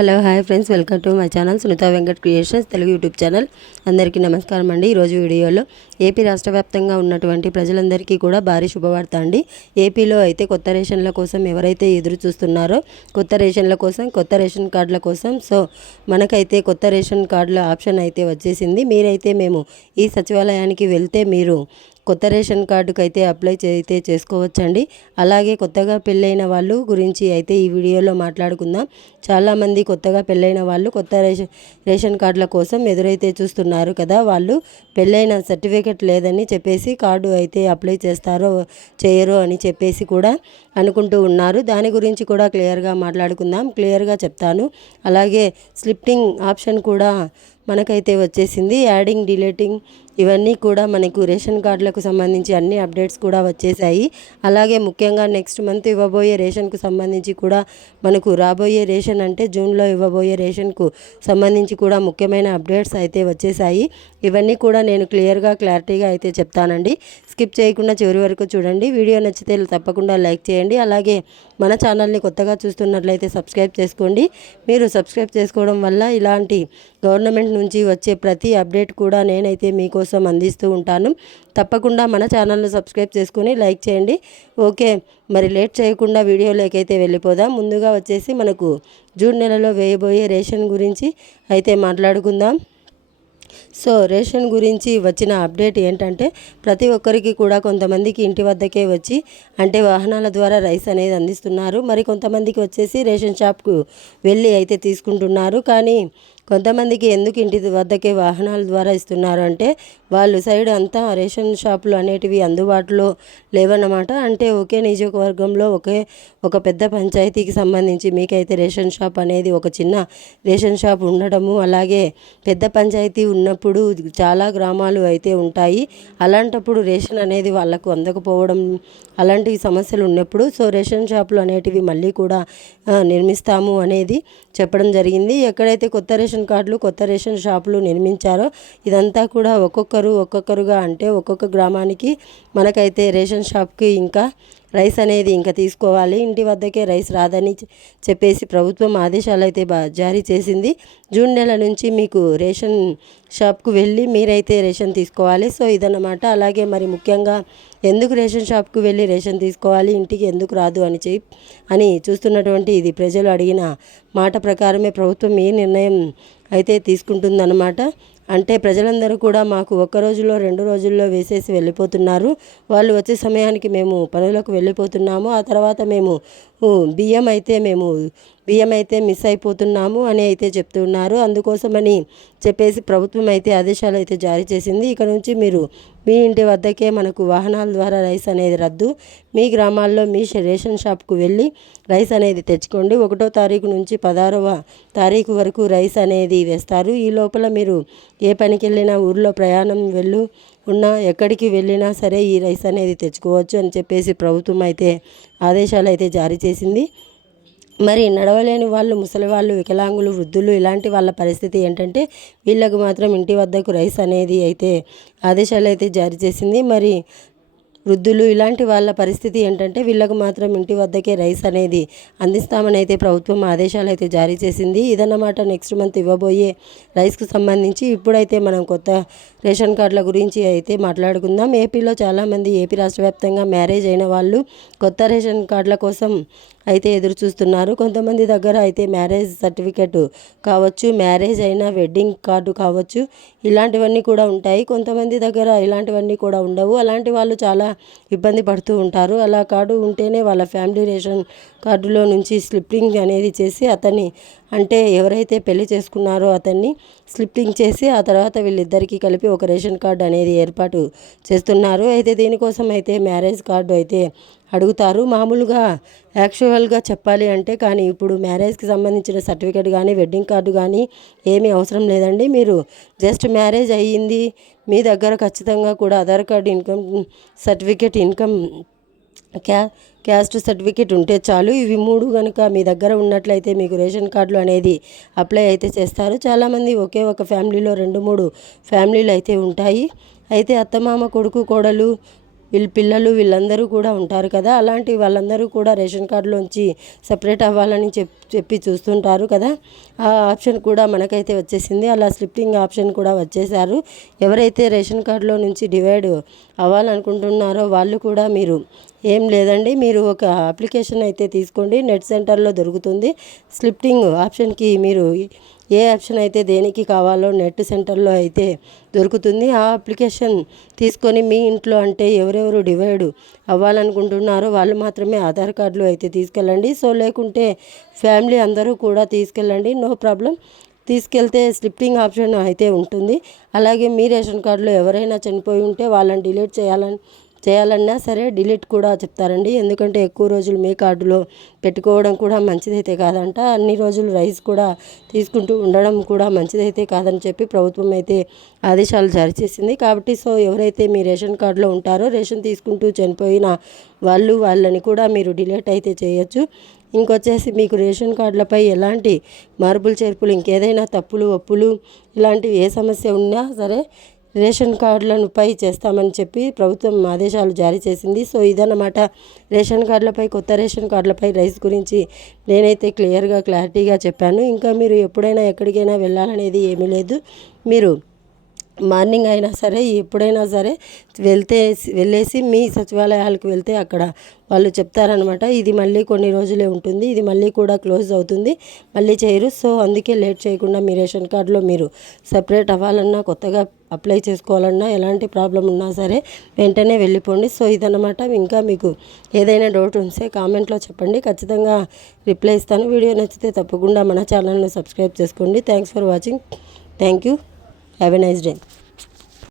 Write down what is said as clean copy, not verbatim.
Hello hi friends, welcome to my channel Sunitha Venkat creations Telugu YouTube channel. అందరికీ నమస్కారం అండి. ఈరోజు వీడియోలో ఏపీ రాష్ట్ర వ్యాప్తంగా ఉన్నటువంటి ప్రజలందరికీ కూడా భారీ శుభవార్త అండి. ఏపీలో అయితే కొత్త రేషన్ల కోసం ఎవరైతే ఎదురు చూస్తున్నారో, కొత్త రేషన్ల కోసం, కొత్త రేషన్ కార్డుల కోసం, మనకైతే కొత్త రేషన్ కార్డుల ఆప్షన్ అయితే వచ్చేసింది. మీరైతే మేము ఈ సచివాలయానికి వెళ్తే మీరు కొత్త రేషన్ కార్డుకి అయితే అప్లై అయితే చేసుకోవచ్చండి. అలాగే కొత్తగా పెళ్ళైన వాళ్ళు గురించి అయితే ఈ వీడియోలో మాట్లాడుకుందాం. చాలామంది కొత్తగా పెళ్ళైన వాళ్ళు కొత్త రేషన్ కార్డుల కోసం ఎదురైతే చూస్తున్నారు కదా. వాళ్ళు పెళ్ళైన సర్టిఫికెట్ లేదని చెప్పేసి కార్డు అయితే అప్లై చేస్తారో చేయరో అని చెప్పేసి కూడా అనుకుంటూ ఉన్నారు. దాని గురించి కూడా క్లియర్గా మాట్లాడుకుందాం, క్లియర్గా చెప్తాను. అలాగే స్లిప్టింగ్ ఆప్షన్ కూడా మనకైతే వచ్చేసింది. యాడింగ్, డిలీటింగ్ ఇవన్నీ కూడా మనకు రేషన్ కార్డులకు సంబంధించి అన్ని అప్డేట్స్ కూడా వచ్చేసాయి. అలాగే ముఖ్యంగా నెక్స్ట్ మంత్ ఇవ్వబోయే రేషన్కు సంబంధించి కూడా మనకు రాబోయే రేషన్ అంటే జూన్లో ఇవ్వబోయే రేషన్కు సంబంధించి కూడా ముఖ్యమైన అప్డేట్స్ అయితే వచ్చేసాయి. ఇవన్నీ కూడా నేను క్లారిటీగా అయితే చెప్తానండి. స్కిప్ చేయకుండా చివరి వరకు చూడండి. వీడియో నచ్చితే తప్పకుండా లైక్ చేయండి. అలాగే మన ఛానల్ని కొత్తగా చూస్తున్నట్లయితే సబ్స్క్రైబ్ చేసుకోండి. మీరు సబ్స్క్రైబ్ చేసుకోవడం వల్ల ఇలాంటి గవర్నమెంట్ నుంచి వచ్చే ప్రతి అప్డేట్ కూడా నేనైతే మీకోసం అందిస్తూ ఉంటాను. తప్పకుండా మన ఛానల్ను సబ్స్క్రైబ్ చేసుకొని లైక్ చేయండి. ఓకే, మరి లేట్ చేయకుండా వీడియోలోకైతే వెళ్ళిపోదాం. ముందుగా వచ్చేసి మనకు జూన్ నెలలో వేయబోయే రేషన్ గురించి అయితే మాట్లాడుకుందాం. రేషన్ గురించి వచ్చిన అప్డేట్ ఏంటంటే, ప్రతి ఒక్కరికి కూడా కొంతమందికి ఇంటి వద్దకే వచ్చి అంటే వాహనాల ద్వారా రైస్ అనేది అందిస్తున్నారు. మరి కొంతమందికి వచ్చేసి రేషన్ షాప్కు వెళ్ళి అయితే తీసుకుంటున్నారు. కానీ కొంతమందికి ఎందుకు ఇంటి వద్దకే వాహనాల ద్వారా ఇస్తున్నారు అంటే, వాళ్ళు సైడ్ అంతా రేషన్ షాపులు అనేటివి అందుబాటులో లేవన్నమాట. అంటే ఒకే నియోజకవర్గంలో ఒక పెద్ద పంచాయతీకి సంబంధించి మీకైతే రేషన్ షాప్ అనేది ఒక చిన్న రేషన్ షాప్ ఉండడము, అలాగే పెద్ద పంచాయతీ ఉన్నప్పుడు చాలా గ్రామాలు అయితే ఉంటాయి. అలాంటప్పుడు రేషన్ అనేది వాళ్ళకు అందకపోవడం అలాంటి సమస్యలు ఉన్నప్పుడు రేషన్ షాపులు అనేటివి మళ్ళీ కూడా నిర్మిస్తాము అనేది చెప్పడం జరిగింది. ఎక్కడైతే కొత్త రేషన్ కార్డులు, కొత్త రేషన్ షాపులు నిర్మించారో ఇదంతా కూడా ఒక్కొక్కరుగా అంటే ఒక్కొక్క గ్రామానికి మనకైతే రేషన్ షాప్కి ఇంకా రైస్ అనేది ఇంకా తీసుకోవాలి. ఇంటి వద్దకే రైస్ రాదని చెప్పేసి ప్రభుత్వం ఆదేశాలు అయితే జారీ చేసింది. జూన్ నెల నుంచి మీకు రేషన్ షాప్కు వెళ్ళి మీరైతే రేషన్ తీసుకోవాలి. ఇదన్నమాట. అలాగే మరి ముఖ్యంగా ఎందుకు రేషన్ షాప్కు వెళ్ళి రేషన్ తీసుకోవాలి, ఇంటికి ఎందుకు రాదు అని చూస్తున్నటువంటి ఇది ప్రజలు అడిగిన మాట ప్రకారమే ప్రభుత్వం ఈ నిర్ణయం అయితే తీసుకుంటుందన్నమాట. అంటే ప్రజలందరూ కూడా మాకు 1 రోజులో 2 రోజుల్లో వేసేసి వెళ్ళిపోతున్నారు. వాళ్ళు వచ్చే సమయానికి మేము పనులకు వెళ్ళిపోతున్నాము. ఆ తర్వాత మేము బియ్యం అయితే మిస్ అయిపోతున్నాము అని అయితే చెప్తున్నారు. అందుకోసమని చెప్పేసి ప్రభుత్వం అయితే ఆదేశాలు అయితే జారీ చేసింది. ఇక నుంచి మీరు మీ ఇంటి వద్దకే మనకు వాహనాల ద్వారా రైస్ అనేది రద్దు. మీ గ్రామాల్లో మీ రేషన్ షాప్కు వెళ్ళి రైస్ అనేది తెచ్చుకోండి. 1వ తారీఖు నుంచి 16వ తారీఖు వరకు రైస్ అనేది వేస్తారు. ఈ లోపల మీరు ఏ పనికి వెళ్ళినా, ఊర్లో ప్రయాణం ఉన్నా, ఎక్కడికి వెళ్ళినా సరే ఈ రైస్ అనేది తెచ్చుకోవచ్చు అని చెప్పేసి ప్రభుత్వం అయితే ఆదేశాలు అయితే జారీ చేసింది. మరి నడవలేని వాళ్ళు, ముసలి వాళ్ళు, వికలాంగులు, వృద్ధులు ఇలాంటి వాళ్ళ పరిస్థితి ఏంటంటే వీళ్ళకు మాత్రం ఇంటి వద్దకు రైస్ అనేది అయితే ఆదేశాలు అయితే జారీ చేసింది. మరి వృద్ధులు ఇలాంటి వాళ్ళ పరిస్థితి ఏంటంటే వీళ్ళకు మాత్రం ఇంటి వద్దకే రైస్ అనేది అందిస్తామని అయితే ప్రభుత్వం ఆదేశాలు అయితే జారీ చేసింది. ఇదన్నమాట నెక్స్ట్ మంత్ ఇవ్వబోయే రైస్కు సంబంధించి. ఇప్పుడైతే మనం కొత్త రేషన్ కార్డుల గురించి అయితే మాట్లాడుకుందాం. ఏపీలో చాలామంది ఏపీ రాష్ట్ర వ్యాప్తంగా మ్యారేజ్ అయిన వాళ్ళు కొత్త రేషన్ కార్డుల కోసం అయితే ఎదురు చూస్తున్నారు. కొంతమంది దగ్గర అయితే మ్యారేజ్ సర్టిఫికెట్ కావచ్చు, మ్యారేజ్ అయిన వెడ్డింగ్ కార్డు కావచ్చు, ఇలాంటివన్నీ కూడా ఉంటాయి. కొంతమంది దగ్గర ఇలాంటివన్నీ కూడా ఉండవు. అలాంటి వాళ్ళు చాలా ఇబ్బంది పడుతూ ఉంటారు. అలా కార్డు ఉంటేనే వాళ్ళ ఫ్యామిలీ రేషన్ కార్డులో నుంచి స్లిప్పింగ్ అనేది చేసి అతన్ని అంటే ఎవరైతే పెళ్లి చేసుకున్నారో అతన్ని స్లిప్పింగ్ చేసి ఆ తర్వాత వీళ్ళిద్దరికీ కలిపి ఒక రేషన్ కార్డు అనేది ఏర్పాటు చేస్తున్నారు. అయితే దీనికోసం అయితే మ్యారేజ్ కార్డు అయితే అడుగుతారు. మామూలుగా యాక్చువల్గా చెప్పాలి అంటే కానీ ఇప్పుడు మ్యారేజ్కి సంబంధించిన సర్టిఫికేట్ కానీ, వెడ్డింగ్ కార్డు కానీ ఏమీ అవసరం లేదండి. మీరు జస్ట్ మ్యారేజ్ అయ్యింది, మీ దగ్గర ఖచ్చితంగా కూడా Aadhaar card, income certificate, caste certificate ఉంటే చాలు. ఇవి 3 కనుక మీ దగ్గర ఉన్నట్లయితే మీకు రేషన్ కార్డులు అనేది అప్లై అయితే చేస్తారు. చాలామంది ఒకే ఒక ఫ్యామిలీలో 2-3 ఫ్యామిలీలు అయితే ఉంటాయి. అయితే అత్తమామ, కొడుకు, కోడలు పిల్లలు వీళ్ళందరూ కూడా ఉంటారు కదా, అలాంటి వాళ్ళందరూ కూడా రేషన్ కార్డులోంచి సపరేట్ అవ్వాలని చెప్పి చూస్తుంటారు కదా. ఆ ఆప్షన్ కూడా మనకైతే వచ్చేసింది. అలా స్లిప్పింగ్ ఆప్షన్ కూడా వచ్చేసారు. ఎవరైతే రేషన్ కార్డులో నుంచి డివైడ్ అవ్వాలనుకుంటున్నారో వాళ్ళు కూడా మీరు ఏం లేదండి, మీరు ఒక అప్లికేషన్ అయితే తీసుకోండి. నెట్ సెంటర్లో దొరుకుతుంది. స్లిప్పింగ్ ఆప్షన్కి మీరు ఏ ఆప్షన్ అయితే దేనికి కావాలో నెట్ సెంటర్లో అయితే దొరుకుతుంది. ఆ అప్లికేషన్ తీసుకొని మీ ఇంట్లో అంటే ఎవరెవరు డివైడ్ అవ్వాలనుకుంటున్నారో వాళ్ళు మాత్రమే ఆధార్ కార్డులు అయితే తీసుకెళ్ళండి. సో లేకుంటే ఫ్యామిలీ అందరూ కూడా తీసుకెళ్ళండి, నో ప్రాబ్లం. తీసుకెళ్తే స్లిప్పింగ్ ఆప్షన్ అయితే ఉంటుంది. అలాగే మీ రేషన్ కార్డులో ఎవరైనా చనిపోయి ఉంటే వాళ్ళని డిలీట్ చేయాలన్నా సరే డిలీట్ కూడా చెప్తారండి. ఎందుకంటే ఎక్కువ రోజులు మీ కార్డులో పెట్టుకోవడం కూడా మంచిదైతే కాదంట. అన్ని రోజులు రైస్ కూడా తీసుకుంటూ ఉండడం కూడా మంచిదైతే కాదని చెప్పి ప్రభుత్వం అయితే ఆదేశాలు జారీ చేసింది. కాబట్టి సో ఎవరైతే మీ రేషన్ కార్డులో ఉంటారో రేషన్ తీసుకుంటూ చనిపోయిన వాళ్ళని కూడా మీరు డిలీట్ అయితే చేయొచ్చు. ఇంకొచ్చేసి మీకు రేషన్ కార్డులపై ఎలాంటి మార్పులు చేర్పులు ఇంకేదైనా తప్పులు ఒప్పులు ఇలాంటివి ఏ సమస్య ఉన్నా సరే రేషన్ కార్డులను పై చేస్తామని చెప్పి ప్రభుత్వం ఆదేశాలు జారీ చేసింది. సో ఇదన్నమాట రేషన్ కార్డులపై, కొత్త రేషన్ కార్డులపై రైస్ గురించి నేనైతే క్లారిటీగా చెప్పాను. ఇంకా మీరు ఎప్పుడైనా ఎక్కడికైనా వెళ్ళాలనేది ఏమీ లేదు. మీరు మార్నింగ్ అయినా సరే ఎప్పుడైనా సరే వెళ్ళేసి మీ సచివాలయాలకు వెళ్తే అక్కడ వాళ్ళు చెప్తారనమాట. ఇది మళ్ళీ కొన్ని రోజులే ఉంటుంది, ఇది మళ్ళీ కూడా క్లోజ్ అవుతుంది, మళ్ళీ చేయరు. సో అందుకే లేట్ చేయకుండా మీ రేషన్ కార్డులో మీరు సపరేట్ అవ్వాలన్నా, కొత్తగా అప్లై చేసుకోవాలన్నా, ఎలాంటి ప్రాబ్లం ఉన్నా సరే వెంటనే వెళ్ళిపోండి. సో ఇదన్నమాట. ఇంకా మీకు ఏదైనా డౌట్ ఉంటే కామెంట్లో చెప్పండి, ఖచ్చితంగా రిప్లై ఇస్తాను. వీడియో నచ్చితే తప్పకుండా మన ఛానల్ని సబ్స్క్రైబ్ చేసుకోండి. Thanks for watching. Thank you. Have a nice day.